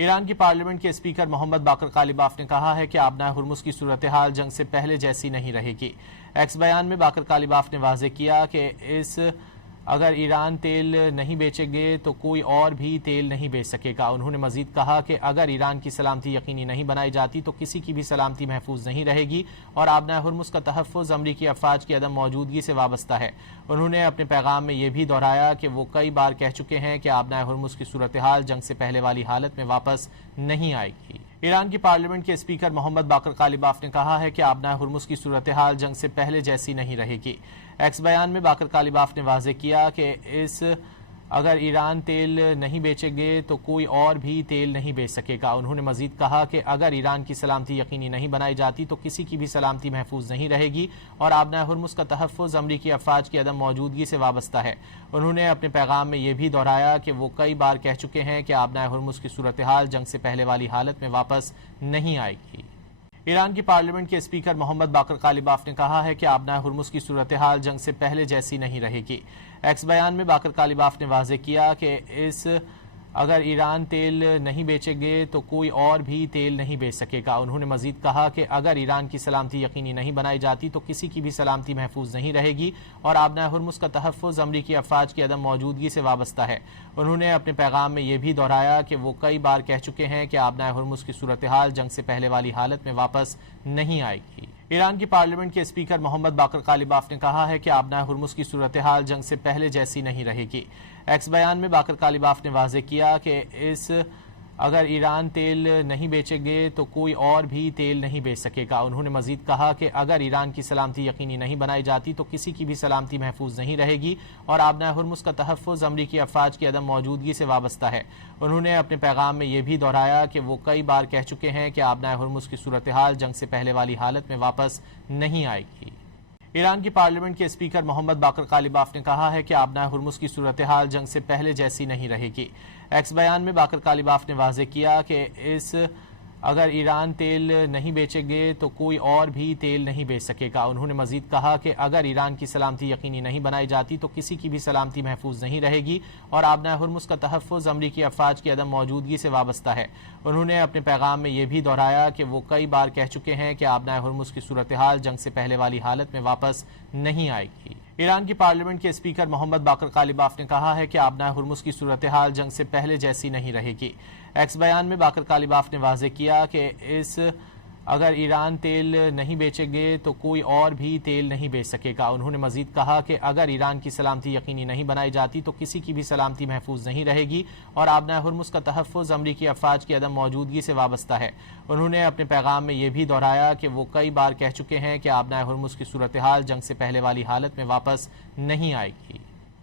ایران کی پارلیمنٹ کے اسپیکر محمد باقر قالیباف نے کہا ہے کہ آبنائے ہرمز کی صورتحال جنگ سے پہلے جیسی نہیں رہے گی۔ ایکس بیان میں باقر قالیباف نے واضح کیا کہ اگر ایران تیل نہیں بیچیں گے تو کوئی اور بھی تیل نہیں بیچ سکے گا۔ انہوں نے مزید کہا کہ اگر ایران کی سلامتی یقینی نہیں بنائی جاتی تو کسی کی بھی سلامتی محفوظ نہیں رہے گی اور آبنائے ہرمز کا تحفظ امریکی افواج کی عدم موجودگی سے وابستہ ہے۔ انہوں نے اپنے پیغام میں یہ بھی دہرایا کہ وہ کئی بار کہہ چکے ہیں کہ آبنائے ہرمز کی صورتحال جنگ سے پہلے والی حالت میں واپس نہیں آئے گی۔ ایران کی پارلیمنٹ کے اسپیکر محمد باقر قالیباف نے کہا ہے کہ آبنائے ہرمز کی صورتحال جنگ سے پہلے جیسی نہیں رہے گی۔ ایکس بیان میں باقر قالیباف نے واضح کیا کہ اگر ایران تیل نہیں بیچیں گے تو کوئی اور بھی تیل نہیں بیچ سکے گا۔ انہوں نے مزید کہا کہ اگر ایران کی سلامتی یقینی نہیں بنائی جاتی تو کسی کی بھی سلامتی محفوظ نہیں رہے گی اور آبنائے ہرمز کا تحفظ امریکی افواج کی عدم موجودگی سے وابستہ ہے۔ انہوں نے اپنے پیغام میں یہ بھی دہرایا کہ وہ کئی بار کہہ چکے ہیں کہ آبنائے ہرمز کی صورتحال جنگ سے پہلے والی حالت میں واپس نہیں آئے گی۔ ایران کی پارلیمنٹ کے اسپیکر محمد باقر قالیباف نے کہا ہے کہ آبنائے ہرمز کی صورتحال جنگ سے پہلے جیسی نہیں رہے گی۔ ایکس بیان میں باقر قالیباف نے واضح کیا کہ اگر ایران تیل نہیں بیچیں گے تو کوئی اور بھی تیل نہیں بیچ سکے گا۔ انہوں نے مزید کہا کہ اگر ایران کی سلامتی یقینی نہیں بنائی جاتی تو کسی کی بھی سلامتی محفوظ نہیں رہے گی اور آبنائے ہرمز کا تحفظ امریکی افواج کی عدم موجودگی سے وابستہ ہے۔ انہوں نے اپنے پیغام میں یہ بھی دہرایا کہ وہ کئی بار کہہ چکے ہیں کہ آبنائے ہرمز کی صورتحال جنگ سے پہلے والی حالت میں واپس نہیں آئے گی۔ ایران کی پارلیمنٹ کے اسپیکر محمد باقر قالیباف نے کہا ہے کہ آبنائے ہرمز کی صورتحال جنگ سے پہلے جیسی نہیں رہے گی۔ ایکس بیان میں باقر قالیباف نے واضح کیا کہ اگر ایران تیل نہیں بیچیں گے تو کوئی اور بھی تیل نہیں بیچ سکے گا۔ انہوں نے مزید کہا کہ اگر ایران کی سلامتی یقینی نہیں بنائی جاتی تو کسی کی بھی سلامتی محفوظ نہیں رہے گی اور آبنائے ہرمز کا تحفظ امریکی افواج کی عدم موجودگی سے وابستہ ہے۔ انہوں نے اپنے پیغام میں یہ بھی دہرایا کہ وہ کئی بار کہہ چکے ہیں کہ آبنائے ہرمز کی صورتحال جنگ سے پہلے والی حالت میں واپس نہیں آئے گی۔ ایران کی پارلیمنٹ کے اسپیکر محمد باقر قالیباف نے کہا ہے کہ آبنائے ہرمز کی صورتحال جنگ سے پہلے جیسی نہیں رہے گی۔ ایکس بیان میں باقر قالیباف نے واضح کیا کہ اگر ایران تیل نہیں بیچیں گے تو کوئی اور بھی تیل نہیں بیچ سکے گا۔ انہوں نے مزید کہا کہ اگر ایران کی سلامتی یقینی نہیں بنائی جاتی تو کسی کی بھی سلامتی محفوظ نہیں رہے گی اور آبنائے ہرمز کا تحفظ امریکی افواج کی عدم موجودگی سے وابستہ ہے۔ انہوں نے اپنے پیغام میں یہ بھی دہرایا کہ وہ کئی بار کہہ چکے ہیں کہ آبنائے ہرمز کی صورتحال جنگ سے پہلے والی حالت میں واپس نہیں آئے گی۔ ایران کی پارلیمنٹ کے اسپیکر محمد باقر قالیباف نے کہا ہے کہ آبنائے ہرمز کی صورتحال جنگ سے پہلے جیسی نہیں رہے گی۔ ایکس بیان میں باقر قالیباف نے واضح کیا کہ اگر ایران تیل نہیں بیچیں گے تو کوئی اور بھی تیل نہیں بیچ سکے گا۔ انہوں نے مزید کہا کہ اگر ایران کی سلامتی یقینی نہیں بنائی جاتی تو کسی کی بھی سلامتی محفوظ نہیں رہے گی اور آبنائے ہرمز کا تحفظ امریکی افواج کی عدم موجودگی سے وابستہ ہے۔ انہوں نے اپنے پیغام میں یہ بھی دہرایا کہ وہ کئی بار کہہ چکے ہیں کہ آبنائے ہرمز کی صورتحال جنگ سے پہلے والی حالت میں واپس نہیں آئے گی۔